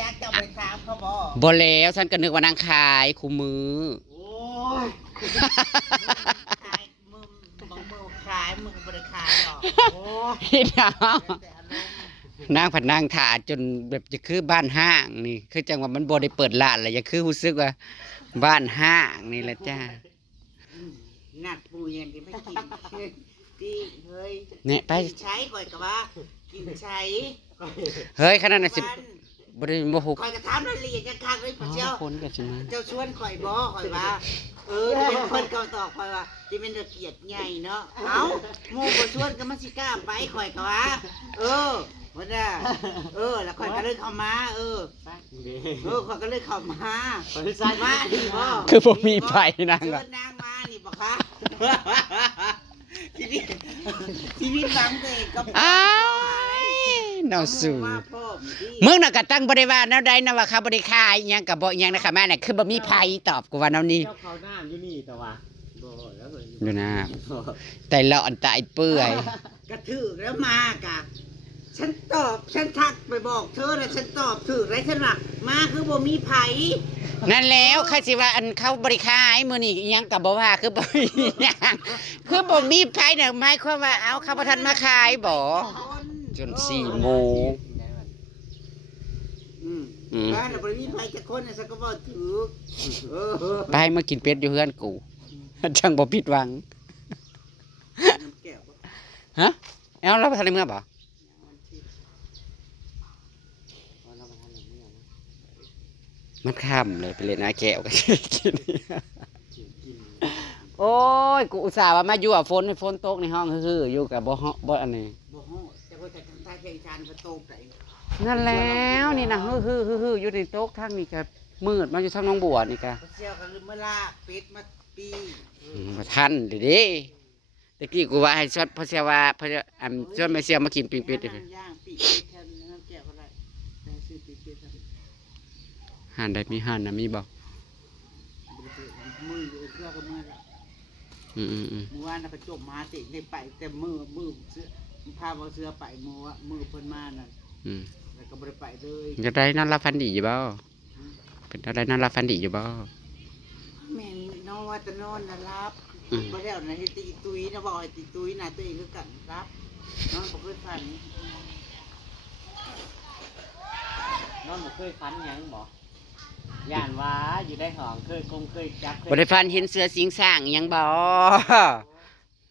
จักจะไปถามเขาบอก บ่แล้วฉันก็นึกว่านางขายคู่มือ โอ้ยขายมึงบางมือขายมึงบริขายหรอกโอ้ย พี่น้อง แต่อารมณ์ นางผัดนางถ่าจนแบบจะคือบ้านห้างนี่คือจังว่ามันบ่ได้เปิดร้านเลยอย่าคือรู้สึกว่าบ้านห้างนี่แหละจ้า หนักปูยังที่ไม่กินที่เฮ้ย เนี่ยไป กินใช้ก่อยกับว่ากินใช้ เฮ้ยขนาดนั้นสิ วัน บ่ได้บ่ฮู้ ข่อยจะถามรายละเอียดจังคักเลยพระเจ้า คนก็สิมา เจ้าชวนข่อยบ่ข่อยว่าที่เป็นคนเก่าตอบข่อยว่าที่เป็นระเกียดใหญ่เนาะเอ้าหมู่บ่ชวนก็มันสิกล้าไปข่อยก็ว่าว่าน่ะแล้วข่อยก็เลยเข้ามาข่อยก็เลยเข้ามาว่าดีบ่ คือบ่มีไผนาง เชิ อ่ะ ญนางมานี่บ่คะชีวิตชีวิตหลังตัวเองก็ อ้ายน้องสู่ มาพ่อมดิ มึงน่ะก็ตั้งบ่ได้ว่าแนวใดนะว่าเขาบ่ได้ขายอิหยังก็บ่อิหยังนะคะแม่น่ะคือบ่มีไผตอบกูว่าแนวนี้ เจ้าเขาหน้าอยู่นี่แต่ว่าบ่แล้วเลย อยู่นะแต่ละอ่อนตายเปื่อย กระถือแล้วมากะฉันตอบฉันทักไปบอกเธอแล้วฉันตอบถือไรฉันว่ามาคือบ่มีไผ นั่นแล้วใครสิว่าอันเขาบริขายมื้อนี้อิหยังก็บ่ว่าคือบ่มีหยังคือบ่มีไผน่ะหมายความว่าเอาเขาบ่ทันมาขายบ่ จน4 โมง บ้านน่ะบ่มีไผจักคนน่ะฉันก็บ่ถือไปมากินเป็ดอยู่เฮือนกูจังบ่ผิดหวัง น้ำแก้วบ่ ฮะเอาเราไปทันในเมื่อบ่มันค่ำเลยไปเล่นอาแก้วกันกินโอ้ยกูอุตส่าห์ว่ามาอยู่อ่ะฝนให้ฝนตกในห้องคือๆอยู่กับบ่ฮ้อบ่อันนี้ บ่ฮู้แต่ว่าแต่ทางใต้เพลงชานก็โตไป นั่นแล้วนี่นะฮืออยู่ในโต๊ะทางนี่ก็มืดมาอยู่ทางน้องบัวนี่ก็ เสี่ยวก็ลืมเวลาเป็ดมาปี มาทันเด้ตะกี้กูว่าให้ชวนพ่อเสียว่าพ่อชวนแม่เสียมากินปิ้งเป็ดเด้ ย่างปีเป็ดแทนน้ำแก้วก็ได้ได้ซื้อปีเป็ดทำ ห่านได้มีห่านนะมีบ่ มือเครื่องกับมือละ อืม มือว่านน่ะไปจบมาติได้ไปแต่มือเสื้อพาบ่เสื้อไปมือเพิ่นมานั่น อืม แล้วก็บ่ได้ไปเลย จะได้นอนรับฟันดีอยู่บ่เป็นอะไรนอนรับฟันดีอยู่บ่ แม่นอนว่าจะนอนนะรับ อืม บ่แล้วนะเฮ็ดตีตุ้ยนะบอกให้ตีตุ้ยนะตัวเองคือกันรับนอนบ่เคยฝัน น้องบ่เคยฝันหยังบ่ย่านว่าอยู่ในห้องเคยจับ บ่ได้ฟันเห็นเสือสิงสร้างอิหยังบ่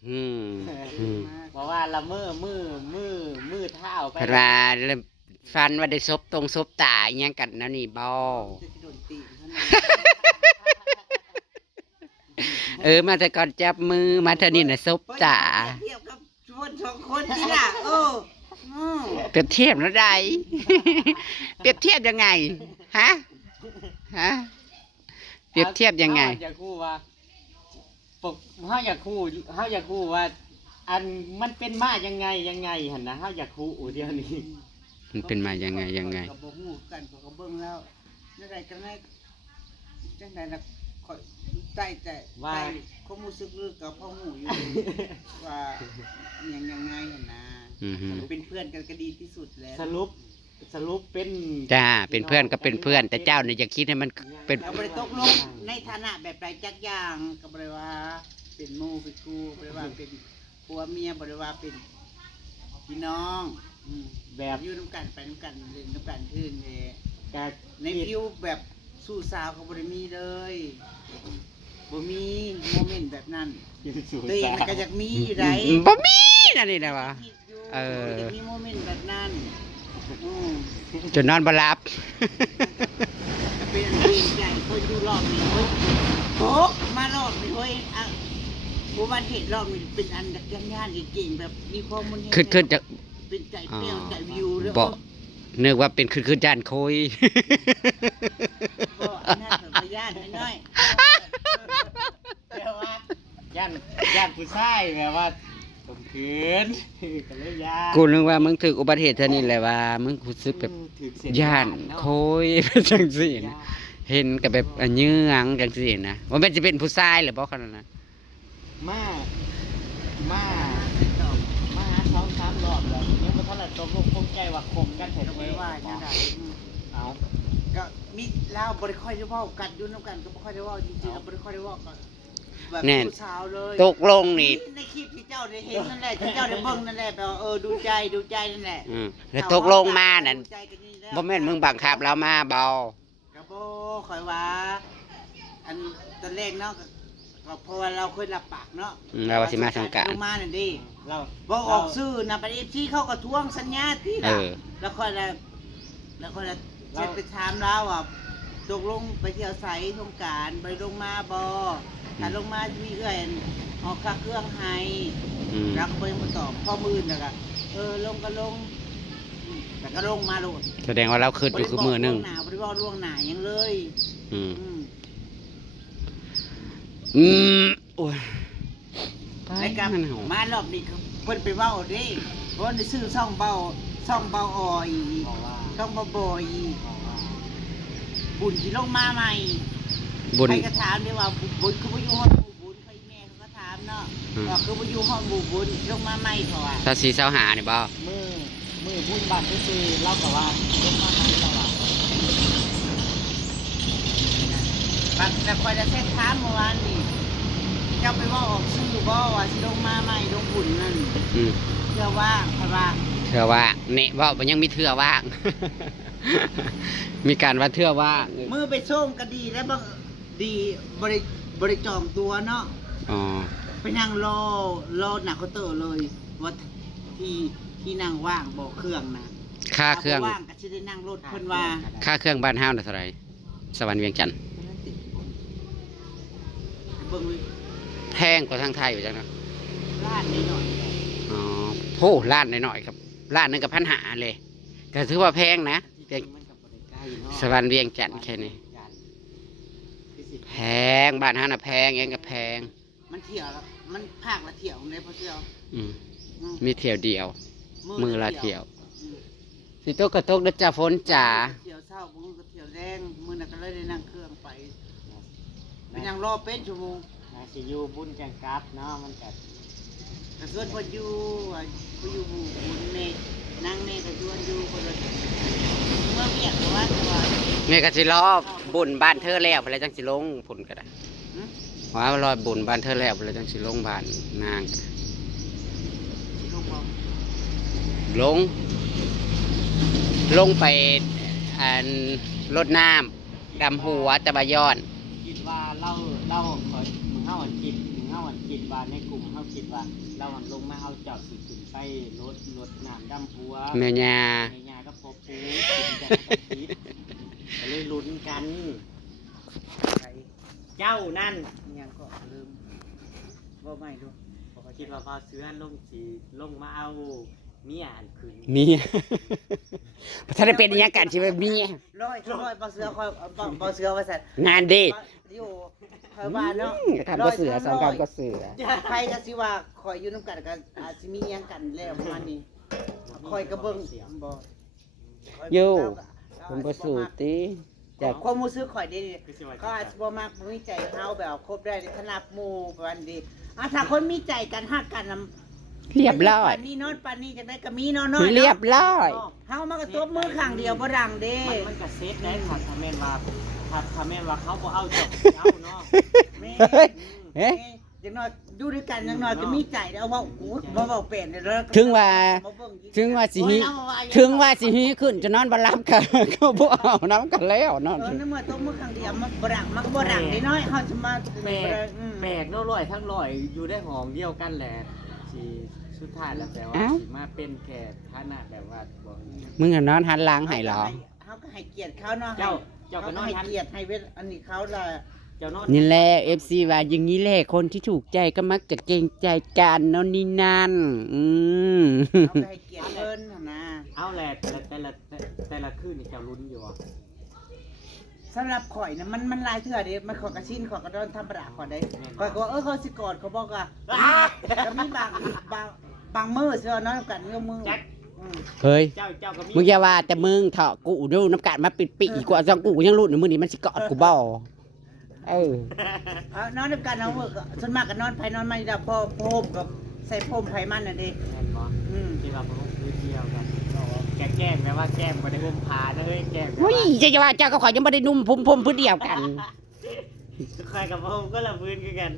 อืม บอกว่าละมือเท้าไป เพิ่นว่าเริ่มฟันว่าได้ซบตรงซบตาอิหยังกันแนวนี้บ่ จะสิโดนตีเท่านั้น มาแต่ก่อนจับมือมาเท่านี้น่ะซบตา เทียบกับชวนสองคนที่ล่ะอืม เปรียบเทียบแล้วใด เปรียบเทียบยังไงฮะเปรียบเทียบยังไง เฮาอยากคู่ว่าปกเฮาอยากคู่ว่า อันมันเป็นมายังไงหั่นนะเฮาอยากคู่เดี๋ยวนี้ มันเป็นมายังไง ก็บ่ฮู้กันก็เบิ่งแล้วจังไดกันได้จังไดล่ะข่อยใต้แต่ความรู้สึกลึกกับพ่อฮู้อยู่ ว่ายังไงหั่นนะ อือฮึ เป็นเพื่อนกันก็ดีที่สุดแล้ว สรุปเป็น จ้าเป็นเพื่อนก็เป็นเพื่อน แต่เจ้าเนี่ยอย่าคิดให้มันเป็น เราบ่ได้ตกลงในฐานะแบบใดจักอย่างก็บ่ได้ว่าเป็นหมู่เป็นครูบ่ได้ว่าเป็นผัวเมียบ่ได้ว่าเป็นพี่น้องแบบ อยู่นำกันไปนำกันเล่นนำกันคืนนี่ กะ ในฟิวแบบสู้สาวเขาบ่ได้มีเลยบ่มีโมเมนต์แบบนั้น สู่ ตัวเอง สาว มันก็อยากมีอยู่ได บ่มีนั่นนี่นะวะ คิดอยู่ เออ อยากมีโมเมนต์แบบนั้นอือ จนนอนบ่หลับ ก็เป็นอันดีใจคนอยู่รอบนี้เฮ้ยโอ้มารอบนี้เฮ้ยอ่ะบ่ว่าเฮ็ดรอบนี้เป็นอันดักย่านๆเก่งๆแบบมีข้อมูลเฮ็ด ขึ้นจะ เป็นใจเปรี้ยวใจวิวแล้ว บ่นึกว่าเป็นขึ้นจานโคย บ่อันนั้นเป็นพยานน้อย แปลว่าย่านผู้ชายแบบว่าข่มขืนก็เลยย่าน กูนึกว่ามึงถึกอุบัติเหตุเท่านี้แหละว่ามึงรู้สึกแบบ ถึกเส้ ย่านโคย เป็นจังซี่นะเห็นกับแบบอันเยื้องจังซี่นะว่ามันจะเป็นผู้ชายหรือบ่ขนาดนั้น มามา ๆตอบ มา2-3รอบแล้วยังบ่ทันได้ตกลงปลงใจว่าคบกันแท้ ก็บ่ได้ว่าจังได๋ เอา ก็มีเราบ่ได้ค่อยได้เว้ากันอยู่นำกันก็บ่ค่อยได้เว้าจริงๆก็บ่ได้ค่อยได้เว้ากันแบบผู้สาวเลย ตกลงนี่ ในคลิปที่เจ้าได้เห็นนั่นแหละที่เจ้าได้เบิ่งนั่นแหละแบบว่าดูใจนั่นแหละ แล้วตกลงมานั่น ดูใจกันนี่แล้ว บ่แม่นมึงบังคับเรามาเบา ก็บ่ค่อยว่า อันตอนแรกเนาะก็เพราะว่าเราเคยรับปากเนาะ เราว่าสิมาสงกรานต์ ลงมานั่นดิ เรา บ่ออกซื้อนะประเดี๋ยวที่เขาก็ทวงสัญญาที่ เอ น่ะ อ แล้วค่อยละเช็ดไปถามเราว่าตกลงไปเที่ยวไสสงกรานต์ไปลงมาบ่ถ้าลงมามีเอื้อยออกค่าเครื่องให้ อืม แล้วก็บ่มาตอบข้อมือนั่นล่ะลงก็ลงแต่ก็ลงมาโลด แสดงว่าเราคืนอยู่คือมือหนึง บ่ได้บอกล่วงหน้าหยังเลย อืม อืม อืมโอ้ย แล้วก็ มันเหาม ารอบนี้ก็เพิ่นไปเว้าเด้เพิ่นได้ซื้อช่องเบาออย บอกว่า ช่องเบาบอย บอกว่า บุญที่ลงมาใหม่ บุญ ใครก็ถามได้ว่าบุญคือบ่อยู่ห้องหมู่บุญใครแม่เขาก็ถามเนาะ อืม ว่าคือบ่อยู่ห้องหมู่บุญลงมาใหม่เถอะว่า ถ้าสีเสาหานี่บ่ มือบุญบาทซื่อๆเล่ากับว่าลงมาทางตลาด บัดแต่คอยจะเซ็ตถามเมื่อวานนี่เจ้าไปว่าออกชื่อบ่ว่าสิลงมาใหม่ลงบุญนั่น อืม เชื่อว่าเพราะว่า เทื่อว่างเนะว่ามันยังมีเทื่อว่าง มีการว่าเทื่อว่าง มือไปส่งก็ดีแล้วบ่ดีบ่ได้จองตัวเนาะ อ๋อ ไปนั่งรอหนักเคาน์เตอร์เลยว่าที่นั่งว่างบ่เครื่องนะ ค่าเครื่อง ถ้าบ่ว่างก็สิได้นั่งรถเพิ่นว่า ค่าเครื่องบ้านเฮาน่ะเท่าไหร่สวรรค์เวียงจันทน์ เบิ่ง แพงกว่าทางไทยอยู่จังนะ ร้านนี้หน่อย อ๋อโหล้านหน่อยๆครับล้านหนึงกับ1,500เลยก็ถือว่าแพงนะแต่ มันกับบริใกล้เนาะ สวรรค์เวียงจันทน์แค่นี้แพงบ้านเฮาน่ะแพงเองก็แพง มันเที่ยวแล้วมันภาคละเที่ยวเลยพอเที่ยว อืม อืม มีเที่ยวเดียว มือละเที่ยว อืม สิตกกระตกเด้อจ้าฝนจ๋า เที่ยวเช้ามื้อก็เที่ยวแรงมื้อนั้นก็เลยได้นั่งเครื่องไปไปนั่งรอเป็นชั่วโมง นาซิอยูบุญจังกับเนาะมันกัด ก็ส่วนเพิ่นอยู่ว่าผู้อยู่หมู่บุญแม่นั่งแม่ก็ชวนอยู่เพิ่นว่าเมื่อเวียกก็ว่าแต่ว่า แม่ก็สิรอบุญบ้านเธอแล้วพุ่นแล้วจังสิลงพุ่นก็ได้ หึ ว่ารอบุญบ้านเธอแล้วพุ่นแล้วจังสิลงบ้านนางก็ได้ สิลงบ่ ลงไปอันรดน้ำดำหัวตะบะย้อน คิดว่าเราขอมึงเฮาอันคิดว่าในกลุ่มเฮาคิดว่าเราอันลงมาเอาเจ้าสิขึ้นไปรถน้ำดำหัว แม่ย่า ในงานก็พบปูกินกันคิดก็เลยลุ้นกัน ไป เจ้านั่น อิหยังก็ลืมบ่ไม่ดู ผมก็คิดว่าพอเสื้อลงสีลงมาเอาเมียอันคืน เมีย ถ้าได้เป็นอหย่างกันสิว่าเมีย ร้อยบ่เสือคอยบ่เสือว่าซั่น งานดี อยู่คอยว่าเนาะ คำก็เสือสองคำก็เสือ ใครก็สิว่าคอยอยู่นำกันก็อาจสิมีหยังกันแล้วประมาณนี้คอยก็เบิ่งบ่ อยู่ผมก็สู่ติจาก ความรู้สึกข่อยดีก็อาจจะบ่มักบ่มีใจเฮาแบบคบได้ขนาดหมู่ประมาณนี้ถ้าคนมีใจกันฮักกันนำ เรียบร้อย ปานนี้นอนปานนี้จังได๋ก็มีน้อยๆ เรียบร้อย เฮามันก็ตบมือข้างเดียวบ่ดังเด้ มันก็เซฟได้ค่ะถ้าแม่นว่าเขาบ่เอาเจ้าเนาะ แม่ เฮ้ยเฮ้ย อย่างน้อยอยู่ด้วยกันอย่างน้อยก็มีใจเด้อเว้ากูบ่เว้าเป็นเด้อ ถึงว่าสิหิขึ้นจะนอนบ่หลับกันก็บ่เอาน้ำกันแล้วเนาะ ในเมื่อตบมือข้างเดียวมันบ่ดังมันก็บ่ดังน้อยๆเฮาจะมา แปลกเนาะร้อยทั้งร้อยอยู่ได้ห้องเดียวกันแหละสิสุดท้ายแล้วแต่ว่าสิมาเป็นแค่ฐานะแบบว่าบ่ มึงอะนอนหันหลังให้เหรอ เฮาก็ให้เกียรติเขาเนาะ เจ้าก็นอน ให้ หัน เกียรติให้เวทอันนี้เขาล่ะ เจ้านอน นี่แหละ FC ว่าอย่างนี้แหละคนที่ถูกใจก็มักจะเกรงใจกันเนาะนี่นั่นเขาก็ให้เกียรติเพิ่นหั่นนะ เอาแหละแต่ละคืนนี่เจ้าลุ้นอยู่อ่ะ สำหรับข่อยนะมันหลายเทื่อเด้มันขอยกระชินขอยกระดอนธรรมดาขอยได้ข่อยก็ว่าเขาสิกอดเขาบอกว่าก็มีบางมื้อสิว่าน้อยกันยกมือ แจ็ค เฮ้ย เจ้าก็มี มึงอย่าว่าแต่มึงเถาะกูดูน้ำกัดมาปิดปีกกว่าจังกูยังรู้ในมือนี้มันสิกอดกูบ่เออน อนด้วยกันเอามื้อก็ส่วนมากก็นอนไผนอนมันนี่ล่ะพอโฮมกับใส่ผมไผมันน่ะเด้ แม่นบ่ที่เราบ่รู้คือเดียวกันแก กแกล้งแปลว่าแกล้งบ่ได้อุ้มพานะเฮ้ยแกล้งแปล อุ้ย ว่า จะว่าเจ้าก็ข่อยยังบ่ได้นุ่มผมพื้นเดียวกัน ใครกับผมก็ละพื้นคือกัน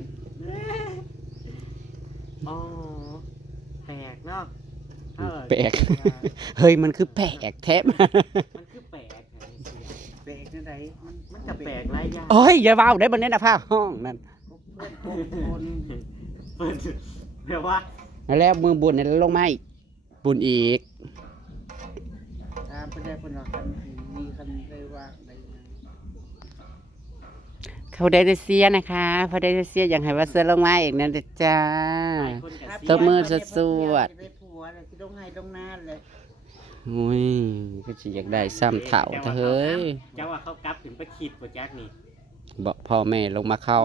อ๋อแปลกเนาะเออ แปลก เฮ้ยมันคือแปลกแท้ มันคือแปลกอะ เบรกจังได๋ มันก็แปลกหลายอย่าง โอ้ยอย่าเว้าได้บ่แน่นะผ้าห้องนั่น เพื่อนทุกคน เปิดแปลว่า แล้วมือบุญนี่ลงมาอีกบุญอีก ตามไปได้เพิ่นว่าคันมีคันได้ว่าได้ เขาได้เสียนะคะพอได้เสียอย่างให้ว่าเสื้อลงมาอีกนั่นเด้อจ้า หลายคนกับ ตบมือสวด ได้ผัวเลยสิลงให้ลงนาเลย อุ้ยก็สิอยากได้ซ้ำเถ่าเถอะเฮ้ย เจ้าว่าเขากลับถึงไปขีดโปรเจกต์นี่ บอกพ่อแม่ลงมาเข้า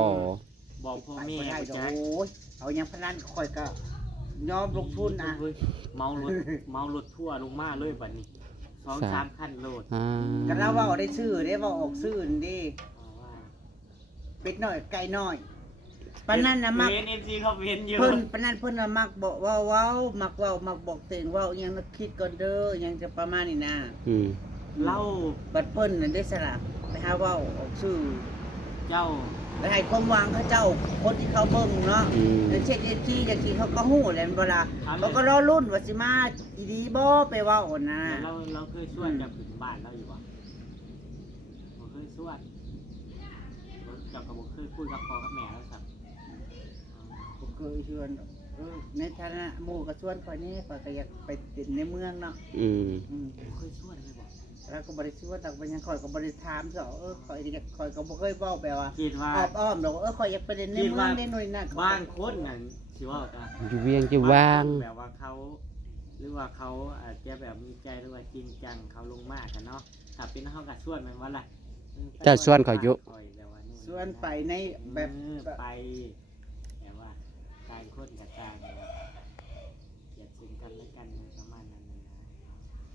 บอกพ่อแม่ ไปบ่ได้ โปร ด เจ อก กต์ โอ้ยเอาหยังพนันข่อยก็ยอมลงทุนนะ เฮ้ยเมารถทั่วลงมาเลยบัดนี้2-3คันโลด อ่า ก็เล่าว่าได้ชื่อได้ว่าออกชื่อนี่ดิ เอาว่า เป็ดน้อยไก่น้อยปานนั้นน่ะมัก เอ็นเอ็มซีเขาเห็นอยู่ เพิ่นปานนั้นเพิ่นน่ะมักบอกเว้ามักเว้ามักบอกเต็งเว้าอิหยังน่ะคิดก่อนเด้ออิหยังจะประมาณนี้นะ อืม เล่า บัดเพิ่นน่ะได้สละไปหาเว้าออกชื่อ เจ้า ไปให้ความหวังเขาเจ้าคนที่เขาเบิ่งเนาะ อืม อย่างเช่นที่อย่างที่เขาก็ฮู้แหละเวลาเขาก็รอรุ่นว่าสิมาอีดีบ่ไปเว้านะ เราเคยชวนกับถึงบ้านเราอยู่บ่บ่เคยชวนเจ้าก็บ่เคยคุยกับพ่อกับแม่แล้วครับ ผมเคยชวนในฐานะหมู่ก็ชวนข่อยนี่ข่อยก็อยากไปติดในเมืองเนาะ อืม บ่เคยชวนเลยบ่ แล้วก็บ่ได้ชวนดอกบ่ยังข่อยก็บ่ได้ถามซะข่อยอยากข่อยก็บ่เคยเว้าแปลว่า คิดว่า อ้อมๆดอกข่อยอยากไปเล่นในเมืองได้หน่อยนะ บางคนนั่นสิว่ากัน อยู่เวียงจะว่าง แบบว่าเขาหรือว่าเขาอาจจะแบบมีใจหรือว่าจริงจังเขาลงมากกันเนาะถ้าเป็นเฮาก็ชวนมันว่าล่ะ เจ้าชวนเขาอยู่ ชวนไปในแบบ ไปแบบว่าการคนกับการแบบเกลียดซึ่งกันและกันประมาณนั้นนะ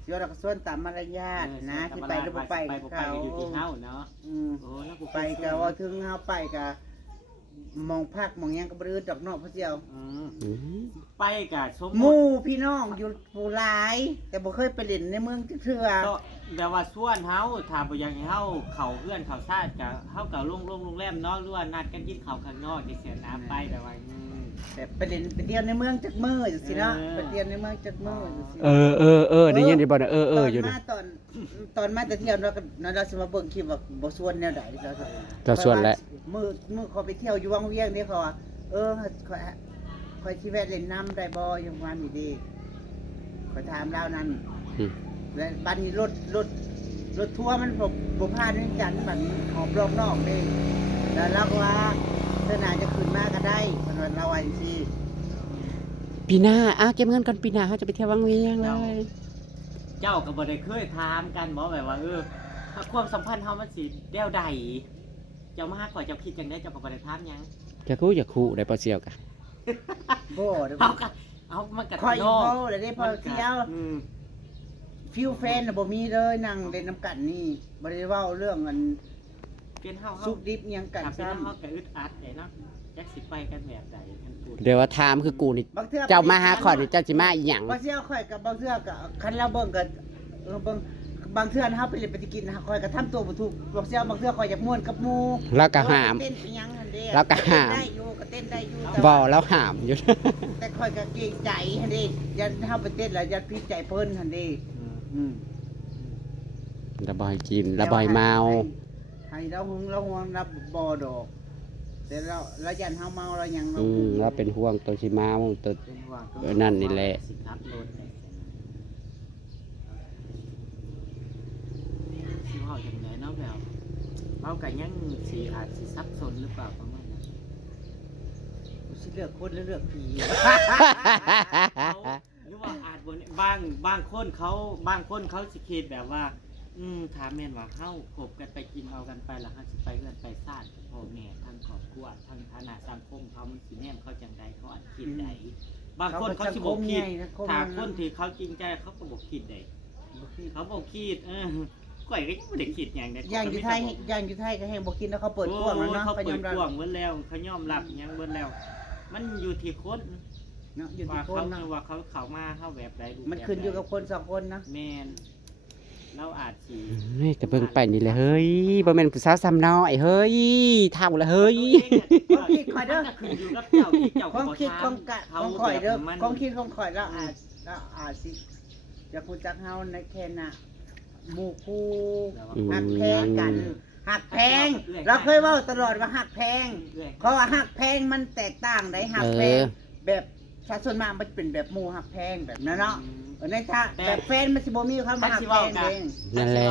ชวนเราก็ชวนตามมารยาทนะที่ไปหรือบ่ไป ไป กับ ไป เขา อยู่ที่เฮาเนาะ อืม โอ้แล้วกู ไปก็ว่าถึงเฮาไปก็มองภาคมองหยังก็บ่ได้ดอกเนาะพระเจ้า อืม อืม ไปกับสม หมู่พี่น้องอยู่ผู้หลาย แต่บ่เคยไปเล่นในเมืองจักเทื่อ ก็แบบว่าส่วนเฮาถ้าบ่อยากให้เฮาเข้าเพื่อนเข้าชาติก็เฮาก็ลงโรงแรมเนาะหรือว่านัดกันกินข้าวข้างนอกที่เสียน้ำไปแบบว่าแบบไปเล่นไปเที่ยวในเมืองจักมื้อจังซี่เนาะ เออ ไปเที่ยวในเมืองจักมื้อจังซี่ ได้ยินได้บ่น่ะอยู่ ต นะ ตอนมาแต่เที่ยวเราก็เราสิมาเบิ่งคลิปว่าบ่ส่วนแนวใดเรา ก็ส่วนแหละ มื้อเขาไปเที่ยวอยู่วังเวียงเด้เขาว่าค่อยสิแวะเล่นน้ำได้บ่ยังว่ามีดีค่อยถามแล้วนั้น อืม และบัดนี้รถทัวร์มันบ่ผ่านเวียงจันทน์บัดออกรอบนอกเด้แล้วเราก็ว่าเธอน่าจะขึ้นมาก็ได้เพิ่นว่าเราว่าจังซี่ ปีหน้าเก็บเงินก่อนปีหน้าเขาจะไปเที่ยววังเวียงเลย เจ้าก็บ่ได้เคยถามกันบ่แบบว่าถ้าความสัมพันธ์เฮามันสิแนวใดเจ้ามาหาข่อยเจ้าคิดจังได๋เจ้าก็บ่ได้ถามหยัง จะคู่ได้ปอเสียวกะ บ่เด้อ เอามันก็ ค่อย นอก เว้าแล้วได้พอเที่ยว ฟิวแฟนน่ะบ่มีเลยนั่งเล่นน้ำกันนี่บ่ได้เว้าเรื่องอัน เป็นเฮา สุกดิบอิหยังกัน ถ้าเป็น ซ้ำ เฮาก็อึดอัดเนาะจักสิไปกันแบบใดท่านพูด เดี๋ยวว่าถามคือกูนี่ บางเทื่อ เจ้ามาหาข่อยนี่เจ้าสิมาอีหยัง บางเทื่อข่อยกับบางเทื่อก็คันเราเบิ่งก็เบิ่งบางเทื่อเฮาไปเล่นไปกินนะข่อยก็ทำตัวบ่ถูกบางเทื่อบางเทื่อข่อยอยากม่วนกับหมู่ แล้วก็หาม เต้นอิหยังหั่นเด้ แล้วก็หาม ได้อยู่ก็เต้นได้อยู่แต่ บ่ ว่า แล้วหามอยู่ แต่ข่อยก็เกรงใจหั่นเด้ยันเฮาไปเต้นแล้วยันพิดใจเพิ่นหั่นเด้อืม ระบายกินระบายเมา ให้เราหึงเราห่วงรับบ่ดอกแต่เรายันเฮาเมาเรายัง เราเป็นห่วงตัวสิเมาตัว เป็นห่วง นั่นนี่แหละ สิครับรถเนี่ยสิเว้าจังไดเนาะแบบเว้าก็ยังสิอาจสิซับซ้อนหรือเปล่าประมาณนั้น สิเลือกคนหรือเลือกผี หรือว่าอาจบางคนเขาสิคิดแบบว่าถามแม่นว่าเฮาคบกันไปกินเอากันไปแล้วเฮาสิไปเฮือนไปซ่านพ่อแม่ทั้งครอบครัวทั้งฐานะสังคมเขามันสิแนมเขาจังใดเขาอาจคิดใดบางคนเขาสิบ่คิดถ้าคนที่เขาจริงใจเขาก็บ่คิดได้เขาบ่คิดข่อยก็ยังบ่ได้คิดหยังเด้ ย่างอยู่ไทยก็แห้งบ่กินแล้วเขาเปิดกว้างแล้วเนาะ เขา เขา เปิ ยอ ด มรับ กว้างเบิดแล้วเขายอมรับหยังเบิดแล้ว มันอยู่ที่คน เนาะอยู่ ว่า ที่ค เขา นเนาะ ว่าเขาเข้ามาเฮาแบบใดรูป มันขึ้นอยู่กับคนสองคนเนาะ แม่นเราอาจสิ นี่ก็เบิ่งไปนี่แหละเฮ้ยบ่แม่นผู้สาวซ้ำน้อยเฮ้ยเฒ่าละเฮ้ย ความคิดข่อยเด้อ มันก็ขึ้นอยู่กับเจ้าที่เจ้า ความคิดของกะของข่อยเด้อ มัน ความคิดของข่อยเราอาจสิจะพูดจักเฮาในแค่น่ะหมู่คู่ หักแพงกันหักแพงเราเคยเว่าตลอดว่าหักแพงเพราะว่าหักแพงมันแตกต่างได้หักแพงแบบชาส่วนมากมันเป็นแบบหมู่หักแพงแบบนั้นเนาะในถ้าแบบแฟนมันสิบ่มีคำว่าหักแพงเอง นั่นแหละ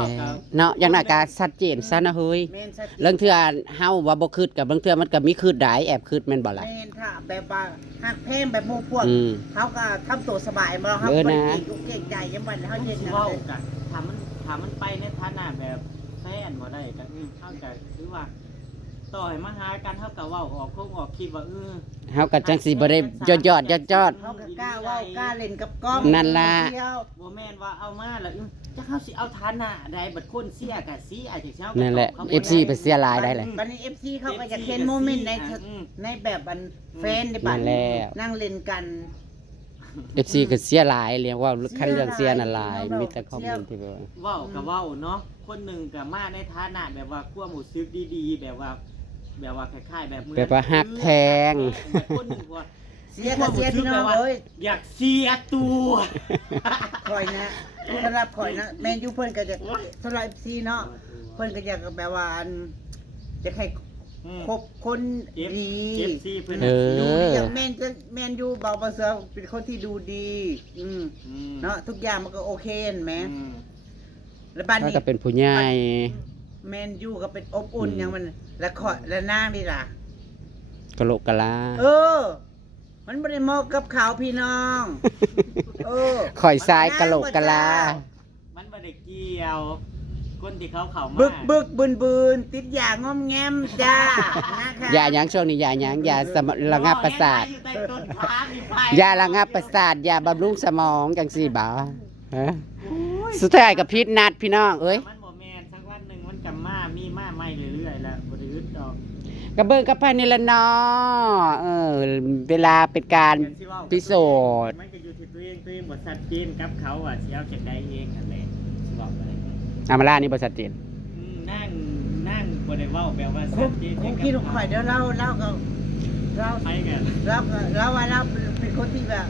เนาะอย่างน้อยก็ชัดเจนซะนะเฮ้ย แม่นชัดจน เรื่องเทื่อเฮาว่าบ่คิดกับบางเทื่อมันก็มีคิดได้แอบคิดแม่นบ่ล่ะ แม่นถ้าแบบว่าหักแพงแบบหมู่พวก อืม เขาก็ทำตัวสบายบ่ครับ เออ บ่ นะ ได้เก่งใจยังวันเขาเย็น สิ นะ เว้ากันถ้ามันไปในฐานะแบบแฟนบ่ได้ก็เฮาก็คือว่าต่อให้มาหากันเฮาก็เว้าออกคงออกคลิปว่าเฮาก็จังสิบ่ได้ยอด เขาก็กล้าเว้ากล้าเล่นกับกล้อง นั่นล่ะ เที่ยว บ่แม่นว่าเอามาแล้วจะเฮาสิเอาฐานะใดบัดคนเสียก็สิอาจจะเช้า นั่นแหละ FC ไปเสียหลายได้เลย บัดนี้ FC เขาก็จะเห็นโมเมนต์ในแบบอันแฟนในบัด นั่นแหละ นั่งเล่นกัน FC ก็เสียหลายเรียกว่าคันเรื่องเสียน่ะหลายมีแต่คอมเมนต์ที่แบบว่า เว้าก็เว้าเนาะคนหนึงก็มาในฐานะแบบว่าความรู้สึกดีๆแบบว่าคล้ายๆแบบเหมือน แบบว่าฮักแพง แบบคนหนึงว่า เสียก็เสียพี่น้องเอ้ย อยากเสียตัว ข่อยนะสำหรับข่อยนะแมนยูเพิ่นก็จะสำหรับ FC เนาะเพิ่นก็อยากแบบว่าอันจะให้คบคนดี เอฟซีเพิ่น เออ ดูดีอย่างแมนยูเบาบ่เสือเป็นคนที่ดูดีเนาะทุกอย่างมันก็โอเคเห็นไหมแล้วบ้าน แล้ว นี้ ก็เป็นผู้ใหญ่ แมนยูก็เป็นอบอุ่นอย่างมันแล้วขอแล้วนางนี่ล่ะ กะโหลกกะลา เออ มันไม่ได้เหมาะกับเขาพี่น้อง เออ ข่อยซ้ายกะโหลกกะลา มันบ่ได้เกี่ยวคนที่เขาเข้ามา บึกบืนติดอย่างงอมแงมจ้านะคะ ยาหยังช่วงนี้ยาหยังยาระงับประสาท อยู่ใต้ต้นขามีไฟ ยาระงับประสาทยาบำรุงสมองจังซี่บ่ฮะสุดท้ายก็พิษนัดพี่น้องเอ้ย มันบ่แม่นสักวันหนึงมันก็มีมาใหม่เรื่อยๆแล้วบ่ได้อึดดอก กระเบิงกับไปนี่ละเนาะเวลาเป็นการพิสูจน์ มันก็อยู่ที่ตัวเองบ่ชัดเจนกับเขาอ่ะสิเอาจากใดเองนั่นแหละสิบอกอะไร อามาล่านี่บ่ชัดเจน นั่งบ่ได้เว้าแบบว่าชัดเจน คงคิดของข่อยเดี๋ยวเราก็เรา ไปกัน เราว่าเราเป็นคนที่แบบ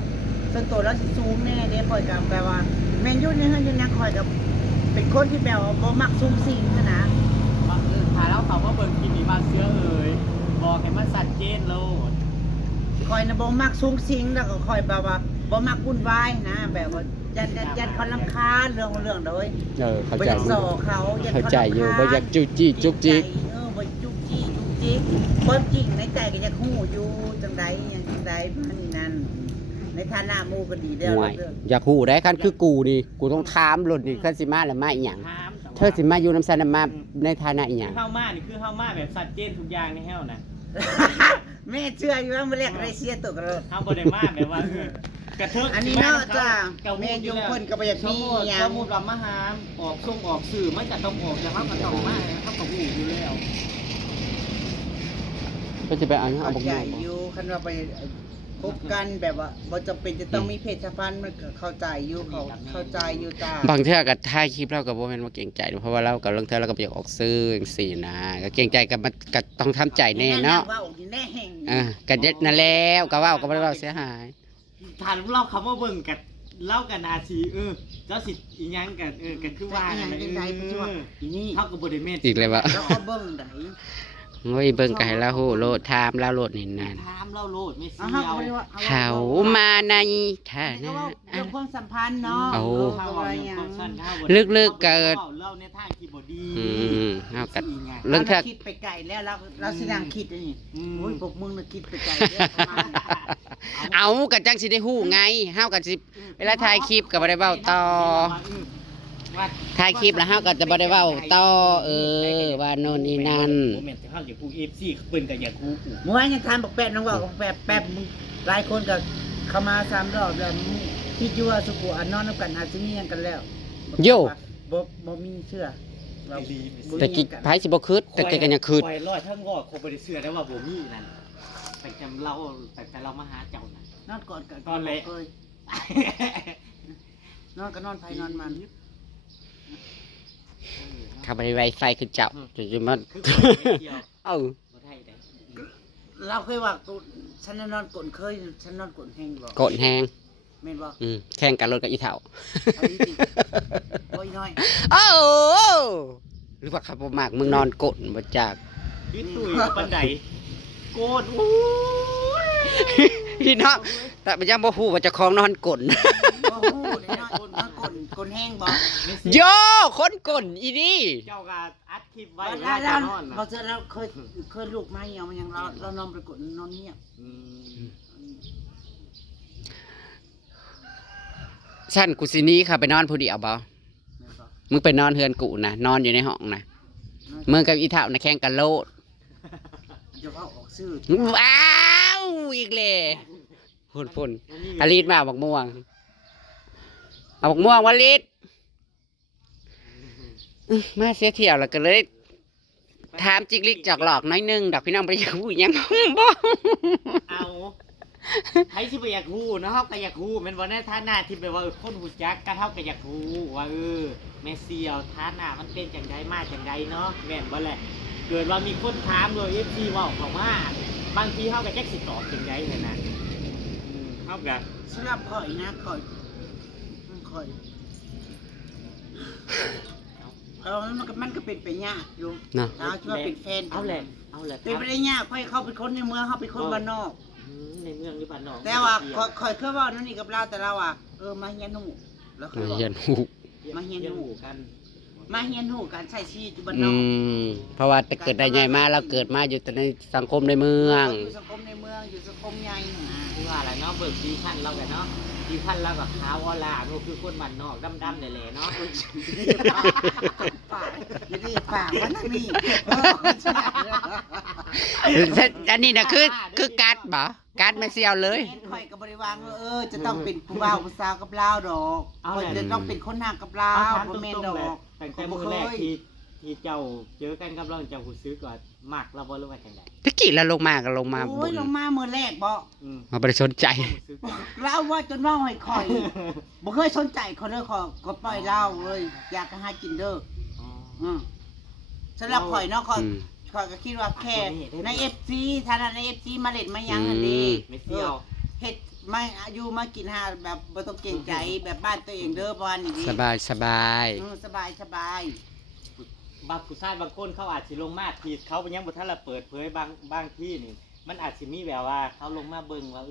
ส่วนตัวเราสิสูงแน่เด้ข่อยกับแบบว่าแมนยูนี่เฮายังนักข่อยกับเป็นคนที่แบบว่าบ่มักสูงสิงนะ ว่าถ้าเราเขาว่าเบิ่งกินนี่มาเสื้อเอ่ยบอกให้มันชัดเจนโลด ข่อยน่ะบ่มักสูงสิงแล้วก็ข่อยแบบว่าบ่มักวุ่นวายนะแบบว่ายันเขารำคาญเรื่องโดย เข้า บ่ ใจ อยาก อ ส่ ยู่ อเขายัน เข้า เขา ใจ รำคาญ อยู่บ่อยากจุจี้จุกจิก บ่จุกจี้จุกจิกความจริงในใจก็อยากฮู้อยู่จังใดอย่างจังใดมานี่นั่นในฐานะหมู่ก็ดีแล้ว ห่วยอยากฮู้ได้คันคือกูนี่กูต้องถามหลุดนี่คันสิมาแล้วมาอีหยัง ถาม เธอสิมาอยู่นำซันมาในฐานะอีหยัง เข้ามานี่คือเข้ามาแบบชัดเจนทุกอย่างในแฮวนะ แม่เชื่ออยู่ว่ามื้อแรกไรเสียตกแล้ว เฮาบ่ได้มาแบบว่ากระเทิก อันนี้เนาะจ้าแม่ยงคนก็บ่อยากมีหยัง สมมุติว่ามาหาออกส่งออกสื่อมันจะต้องออกแล้วเฮาก็ต้องมาเฮาก็ฮู้อยู่แล้ว ก็จะไปเอาหยังเอา เข้า บ่ ใจ รู้ อยู่คันว่าไปพบกันแบบว่าบ่จำเป็นจะต้องมีเพศสัมพันธ์มันก็เข้าใจอยู่เข้าใจอยู่จ้า บางเทื่อก็ถ่ายคลิปเราก็บ่แม่นว่าเกรงใจเพราะว่าเราก็ลางเทื่อเราก็บ่อยากออกสื่อจังซี่นะก็เกรงใจก็มันก็ต้องทำใจแน่เนาะ ว้อยู่แน่แห่ง ก็เด็ดนั่นแล้วก็เว้าก็บ่ได้เว้าเสียหาย ถ้าเราคำว่าเบิ่งกันเล่ากันอาชีเจ้าสิอีหยังกันก็คือว่า อย่างจังได๋พี่ว่าอีนี่ เฮาก็บ่ได้แม่น อีกเลยว่า แล้วก็เบิ่งได โอ้ยเบิ่งก็ให้เราฮู้โลดถามเราโลดนี่นั่น ถามเราโลดไม่เสี เอา ย เฮาก็บ่ได้ว่า เขามาในฐา ก็ นะ ว่าเรื่องความสัมพันธ์เนาะ เอา ถ้า ก็ ว่า ว่า เรื่อง หยั ของ งสั้นถ้าบ่ ลึกๆเกิด เล่าในทางที่บ่ดี เฮาก็ อีหยัง เรื่องถ้า คิดไปไกลแล้วเราสินั่งคิดอันนี้โอ้ยพวกมึงน่ะคิดไปไกลเด้อประมาณนี้ เอาก็จังสิได้ฮู้ไงเฮาก็สิเวลาถ่ายคลิปก็บ่ได้เว้าต่อถ่ายคลิปแล้วเฮาก็จะบ่ได้เว้าต่อว่าโน่นนี่นั่น โมเมนต์ที่เฮาอยากฮู้ FC เพิ่นก็อยากฮู้ เมื่อวานยังทานบอกแป๊บน้องบอกแป๊บมึงหลายคนก็เข้ามา3รอบแล้วมึงคิดอยู่ว่าสุกุอันนอนนํกันอาจสิมีหยังกันแล้ว โย่ บ่มีเชื่อว่าบ่มี แต่กี้ไผสิบ่คิดแต่แกก็ยังคิด ข่อยร้อยทั้งรอดคงบ่ได้เชื่อได้ว่าบ่มีนั่นแต่เรามาหาเจ้านั่น นอนก่อนกัน นอนเละ เอ้ยนอนก็นอนไผนอนมัน เข้าไปไวไฟคือเจ้าจะมัน คือคนไม่เที่ยว เอ้า บ่ได้ได้ เราเคยว่ากูฉันนอนกลนเคยฉันนอนกลนแห้งบ่ โกนแหง แม่นบ่ แข่งกันรถกับอีเถ่า อันนี้จริงโอ้ยน้อย โอ้หรือว่าขับบ่มากมึงนอนกดมาจาก พี่ตุ้ยบันไดโกนโอ้ย พี่น้องแต่มันยังบ่ฮู้ว่าเจะคลองนอนกด โอ้โหเด็กน้อยนอนกลนแห้งบ่ โยคนกดอีนี่ เจ้าก็อัดคลิปไว้ เรา แล้ว เรา จะนอนน่ะ เราจะเราเคยลูกมาเหี่ยวมันยังเรานอนไปกลนอนเงียบ อืม ฉันกูสิหนี้ค่ะไปนอนผู้เดียวบ่ แม่นบ่ มึงไปนอนเฮือนกูนะนอนอยู่ในห้องนะมึงกับอีเถ่านะแข่งกันโลด จะเอาออกซื้อ ว้าวอีกเลยพุ่นอลีดมาบักม่วงเอาบักม่วงวะลีดมาเสียเที่ยวแล้วก็เลยถามจิกลิกจอกหลอกน้อยหนึงดอกพี่น้องไปอยากพูดหยังบ่ เอาใครสิไปอยากฮู้เนาะเฮาก็อยากฮู้แม่นบ่ในฐานะที่แบบว่าคนฮู้จักกันเฮาก็อยากฮู้ว่าแม่เสี่ยวฐานะมันเป็นจังไดมาจังไดเนาะแม่นบ่แหละเกิดว่ามีคนถามโดย FC เว้าเข้ามาบางทีเฮาก็จักสิตอบจังไดนั่นน่ะเฮาก็ สำหรับข่อยนะข่อยมันก็เป็นไปยากอยู่ เนาะ ถ้าคิดว่าเป็นแฟน เอาแหละเป็นไปได้ยากค่อยเขาเป็นคนในเมืองเขาเป็นคนบ้านนอก ในเมืองหรือบ้านนอก แต่ว่าข่อยเคยเว่านั่นนี่กับเราแต่เราอ่ะมาเฮียนหูแล้วเคยบอก เฮียนหู มาเฮียนหู กัน มาเฮียนหูการใช้ชีวิตอยู่บ้านน อื อก มเพราะว่าแต่เกิดได้ใหญ่มาเราเกิดมาอยู่แต่ในสังคมในเมือง อยู่สังคมในเมืองอยู่สังคมใหญ่นะ คือว่าอะไรเนาะเบิกดีท่านเรากันเนาะดีท่านเรากับขาวอลาก็คือคนบ้านนอกดำๆเลยเนาะ ปากอย่าได้ปากวันนั้นนี่ อันนี้นะคือการ์ดบ่การ์ดไม่เสียวเลย ข่อยกับบริวารว่าจะต้องเป็นผู้บ่าวผู้สาวกับเราดอกข่อยจะต้องเป็นคนห่างกับเรา เอาถาม บ่ ตร แม่น ง ด ๆเลย อก ตั้งแต่มือแรกที่เจ้าเจอกันกับเราเจ้าหูซื้อก่อนมักเราบ่รู้ว่าจังได ตะกี้เราลงมาก็ลงมา โอ้ยลงมามื้อแรกบ่ มาบ่ได้สนใจ ซื้อก่อน เราว่าจนว่าให้ข่อยบ่เคยสนใจเขาเด้อขอก็ปล่อยเราเว้ยอยากหากินเด้อ อ๋อ สำหรับข่อยเนาะข่อย อืม ข่อยก็คิดว่าแค่ใน FC ถ้าใน FC มาเล่นมาหยังอันนี้ ไม่เที่ยว เฮ็ดมาอยู่มากินหาแบบบ่ต้องเกรงใจแบบบ้านตัวเองเด้อบ่ว่านี่ดิ สบายสบาย สบายสบาย บางผู้ชายบางคนเขาอาจสิลงมาทีเขายังบ่ทันละเปิดเผยบางที่นี่ มันอาจสิมีแบบว่าเขาลงมาเบิ่งว่า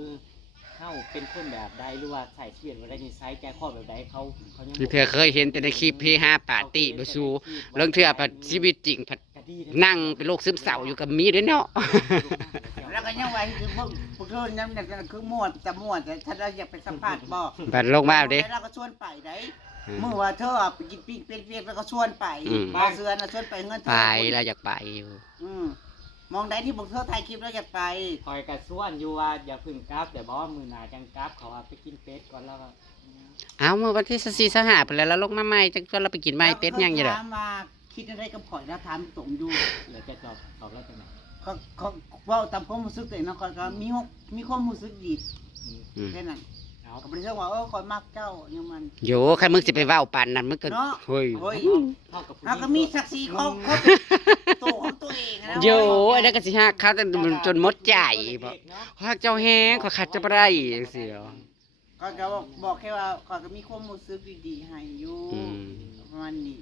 เฮาเป็นคนแบบใดหรือว่าใส่ชีวิตว่าได้นิสัยใจคอแบบใดเขายัง พี่เธอเคยเห็นแต่ในคลิปพี่ห้าปาร์ตี้บ่สู้เรื่องเทื่อผัดชีวิตจริงผัด ก็ดีะ นั่งเป็นโรคซึมเศร้าอยู่กับมีเด้อเนาะ แล้วก็ยังว่าคือพวกเพิ่นยังนั่นคือม่วนแต่ถ้าเราอยากไปสัมภาษณ์บ่ บัดลงมาเด้ เราก็ชวนไปได้มื้อว่าเธอไปกินปิ้งเป็ดแล้วก็ชวนไป อืม บ่เสือน่ะชวนไปเงินเธอ ไปแล้วอยากไปอยู่ มองได้ที่พวกเธอถ่ายคลิปแล้วอยากไป คอยกระส่วนอยู่ว่าอย่าพึ่งกราฟแต่บอกว่ามือหนาจังกราฟเขาว่าไปกินเป็ดก่อนแล้วก็ เอาเมื่อวันที่24 25ไปแล้วเราลงมาใหม่จังก็เราไปกินใหม่เป็ดยังอยู่ดอก ถามว่าคิดอะไรกับข่อยแล้วถามตรงอยู่ เหลือจะตอบแล้วจังไหน เขาเว้าตามความรู้สึกตัวเองเนาะข่อยก็มีความรู้สึกดี อืม แค่นั้น เอา ก็บ่ได้ว่าข่อยมักเจ้าอย่างมัน โยคันมึงสิไปเว้าปานนั้นมึงก็ เนาะ เฮ้ย เฮ้ย เท่ากับผู้ห เขา ญิง ก็มีศักดิ์ศรีเขาเป็นตัวของตัวเองนะ โยไอ้นั่นก็สิฮักเขาจนหมดใจบ่ฮักเจ้าแฮงขอขัดจะบ่ได้จังซี่เหรอ ก็จะบอกแค่ว่าเขาก็มีความรู้สึกดีๆให้อยู่ อืม ประมาณนี้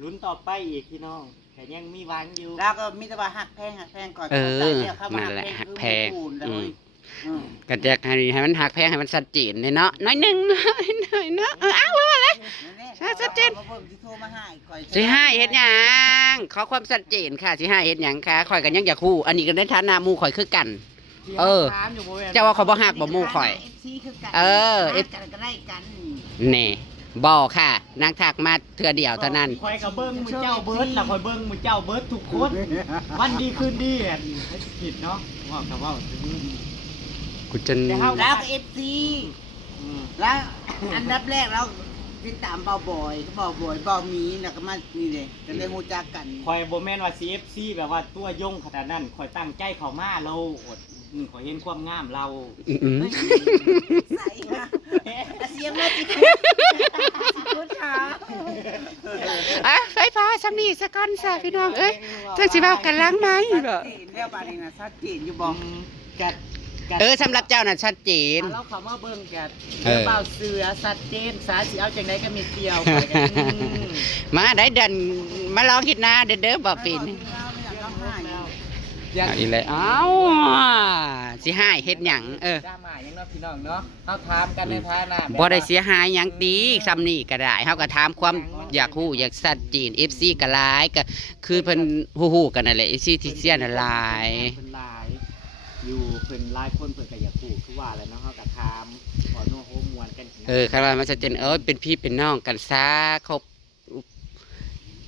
ลุ้นต่อไปอีกพี่น้องแต่ยังมีหวังอยู่ แล้วก็มีแต่ว่าหักแพงก่อน เออ เนี่ยเขามา นั่นแหละหักแพง คือหมู่เลย ก็จะให้มันหักแพงให้มันชัดเจนเลยเนาะน้อยหนึงน้อยเนาะเอาว่าเลย ชัดเจน เขาเพิ่มที่โทรมาให้ข่อย สิให้เฮ็ดหยังขอความชัดเจนค่ะสิให้เฮ็ดหยังค่ะข่อยก็ยังอยากฮู้อันนี้ก็ในฐานะหมู่ข่อยคือกัน เออ ถามยู่บ่แม่น เจ้าว่าเขาบ่ฮักบ่หมู่ข่อย FC คือกัน เออ ฮักกันก็ได้กัน แน่บ่ค่ะนางทักมาเทื่อเดียวเท่านั้น คอยกับเบิ้งมือเจ้าเบิร์ดแต่คอยเบิ้งมือเจ้าเบิร์ดทุกคน วันดีคืนดีอ่ะให้ผิดเนาะว่ากับว่า กูจน แต่เฮา แล้วก็ FC อืม แล้วอันดับแรกเราติดตามเบาบ่อยก็เบาบ่อยเบามีแล้วก็มานี่เลยก็เลยฮู้จักกัน คอยโบแมนว่า CFC แบบว่าตัวยงขนาดนั้นคอยตั้งใจเข้ามาเราอด ขอเห็นความงามเรา ใส่ค่ะเสียงมาจิคุณขา อ่ะไฟฟ้าสำนีสะก้อนซะพี่น้องเอ้ยเธอสิเว้ากันล้างไหมบ่ แล้วบาดนี้นะชัดเจนอยู่บ่ กัด สำหรับเจ้าน่ะชัดเจน เราเขามาเบิ่งกัด เออ เบาเสือสัตว์เจนสาสิเอาจังไดก็มีเกี่ยวไปกัน มาได้เดินมาลองคิดนะเด้อบ่ปีน อยาก เอาอีเลยเอ้าสิหายเฮ็ดหยังดราม่ายังเนาะพี่น้องเนาะเฮาถามกันในฐานะ บ่ได้เสียหายหยังตีซ้ำนี่ก็ได้เฮาก็ถามความอยากฮู้อยากชัดเจน FC ก็หลายก็คือเพิ่นฮู้ๆกันนั่นแหละ FC ที่เสียน่ะหลาย เพิ่นหลายอยู่เพิ่นหลายคนเพิ่นก็อยากพูดคือว่าแล้วเนาะเฮาก็ถามขอโน้โฮมวนกันนะ คันว่ามันชัดเจนเป็นพี่เป็นน้องกันซะครบ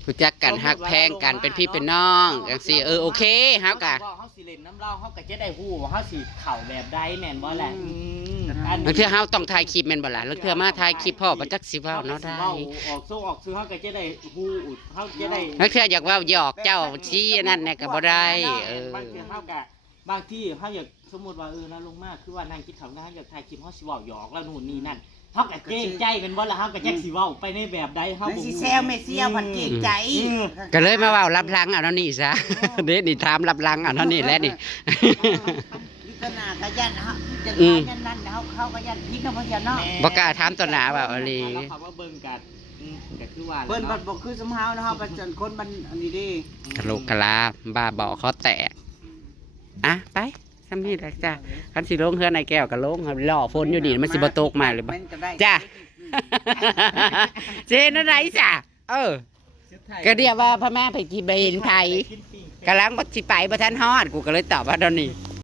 รู้จักกันฮักแพงกันเป็นพี่เป็นน้องจังซี่โอเคเฮาก็ เฮาสิเล่นน้ำเหล้าเฮาก็จะได้ฮู้ว่าเฮาสิเข้าแบบใดแม่นบ่แหละอัน บางเทื่อเฮาต้องถ่ายคลิปแม่นบ่ล่ะบางเทื่อมาถ่ายคลิปพ่อบ่จักสิเว้าเนาะได้ ออกโซ่ออกซื้อเฮาก็จะได้ฮู้เฮาจะได้ บางเทื่ออยากเว้าหยอกเจ้าชี้อันนั่นเนี่ยก็บ่ได้บางทีเฮาก็บางที่เฮาอยากสมมุติว่านะลงมาคือว่านั่งกินข้าวนะอยากถ่ายคลิปเฮาสิเว้าหยอกแล้วนู่นนี่นั่นเฮาก็เกรงใจเป็นบ่ล่ะเฮาก็จักสิเว้าไปในแบบใดเฮา ไม่ บ่ สิ รู้ แซวไม่เสียวผัดเก่งใจ ก็เลยมาเว้ารับหลังเอาเนาะนี่ซะ เด้นี่ถามรับหลังเอาเนาะนี่แหละนี่ ยุทธนาขยันเฮาจะทายยันนั่นเขาขยันพิษเนาะเพราะยันเนาะ บ่กล้าถามต่อหน้าว่าเอาลี แล้วเขาว่าเบิ่งกันก็คือว่า เพิ่นบัดบ่คือสมเฮาเนาะเฮาบัดจันคนบันอันนี้ดิ กะโหลกกะลาบ้าบ่เขาแตกอ่ะไปซ้ำนี่แหละจ้ะคันสิลงเฮือนไอ้แก้วก็ลงครับรอฝนอยู่นี่มันสิบ่ตกมาหรือบ่ มันก็ได้ จ้ะ เจนอะไรจ้ะก็เรียกว่าพ่อแม่ไปกินไปเห็นไผกำลังบ่สิไปบ่ทันฮอดกูก็เลยตอบว่าตอนนี้